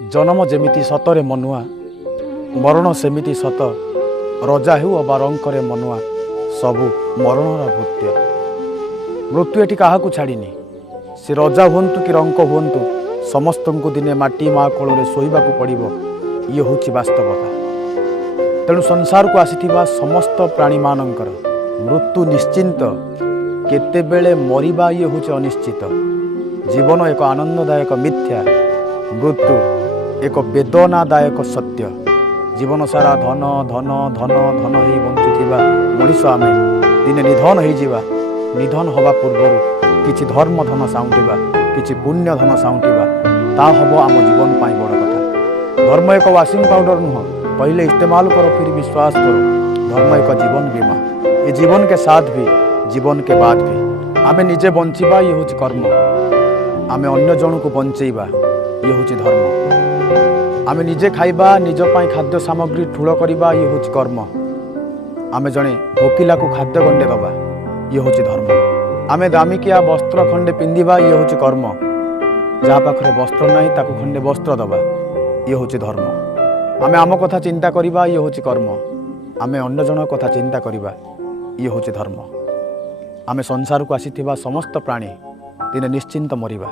जन्म जेमिति सतरे मनुआ मरण सेमिति सत रजा हेउ अबा रंकरे मनुआ सबु मरणर भूत्य। मृत्यु एटी काहाकू छाड़िनी से रजा हुंतु कि रंक हुंतु समस्त को दिने माटी माँ कोଳରେ शोइबाकू पड़िबो ये होची वास्तवता। तेणु संसार को आसीथिबा समस्त प्राणी मानंकर मृत्यु निश्चिंत केतेबेले मरिबा ये होची अनिश्चित। जीवन एक आनंददायक मिथ्या मृत्यु एक वेदनादायक सत्य। जीवन सारा धन धन धन धन ही बंचुथिबा मनीष आमे दिने निधन हो जावा। निधन हवा पूर्वर किछि धर्म धन साउंटिबा किछि पुण्य धन साउंटिबा ता हबो आम जीवन पाई बड़ कथा। धर्म एक वाशिंग पाउडर नुह, पहले इस्तेमाल करो फिर विश्वास करो। धर्म एक जीवन बीमा, ये जीवन के साथ भी जीवन के बाद भी आमे निजे बंचिबा ये होछि कर्म। आमे अन्य जन को बंचेबा ये होछि धर्म। आमे निजे खाइबा निज पाई खाद्य सामग्री ठूल करिबा ये होछि कर्म। आमे जणे भोकिला को खाद्य गंडे दबा ये होछि धर्म। आमे दामिकिया वस्त्र खंडे पिंधिबा ये होछि कर्म। जहाँ पाखरे वस्त्र नाही ताकू खंडे वस्त्र दबा ये होछि धर्म। आमे आम कथा चिंता करिबा ये होछि कर्म। आमे अन्य जन कथा चिंता करिबा ये होछि धर्म। आमे संसार को आसीथिबा समस्त प्राणी दिने निश्चिंत मरिबा।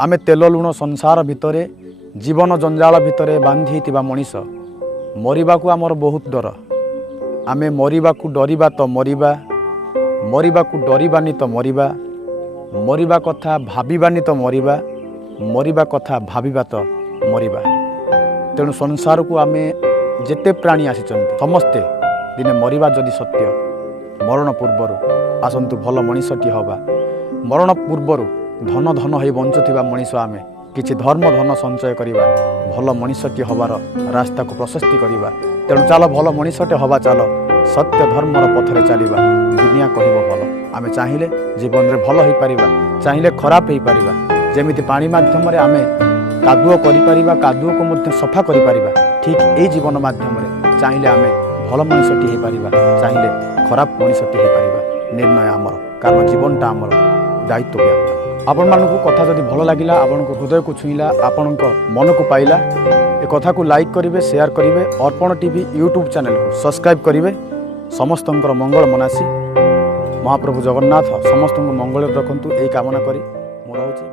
आमे तेल लुण संसार भितरे जीवन जंजाल भितरे बांधी थिबा मनीष मरिबा को आमर बहुत डर। आमे मरिबा को डरिबा तो मरिबा, मरिबा को डरिबानी तो मरिबा, मरिबा कथा भाबिबानी तो मरिबा, मरिबा कथा भाबिबा तो मरिबा। तेणु संसार को आमे जेते प्राणी आसीचंती समस्ते दिने मरिबा जदि सत्य मरण पूर्वर आसंतु भल मनीषटी हवा। मरण पूर्वर धन धन हो बंचुथिबा मनीष आमे किछि धर्म धन संचय करिबा, भल मनीषटी हबार रास्ता को प्रशस्ति करिबा। तेणु चाल भल मनीषटे हवा, चाल सत्य धर्मर पथरे चलिबा। दुनिया कहबो भल। आमे चाहिए जीवन रे भल होई परिबा, चाहिए खराब होई परिबा। जेमिति पानी माध्यम रे आमे कादुओ करि परिबा, कादुओ को मध्य सफा करि परिबा, ठीक एई जीवन माध्यम रे चाहिए आमे भल मनीषटी होई परिबा, चाहिए खराब मनीषटी होई परिबा। निर्णय आमर, कारण जीवनटा आमर दायित्व व्याप्त। आपण मानकु कथा जदि भल लागिला, आपण को हृदय को छुईला, आपण को मन को पाइला, ए कथा को लाइक करिवे, शेयर करिवे, अर्पण टीवी यूट्यूब चैनल को सब्सक्राइब करिवे। समस्तंकर मंगल मनासी। महाप्रभु जगन्नाथ समस्त मंगल रखंतु एई कामना करी मोर होची।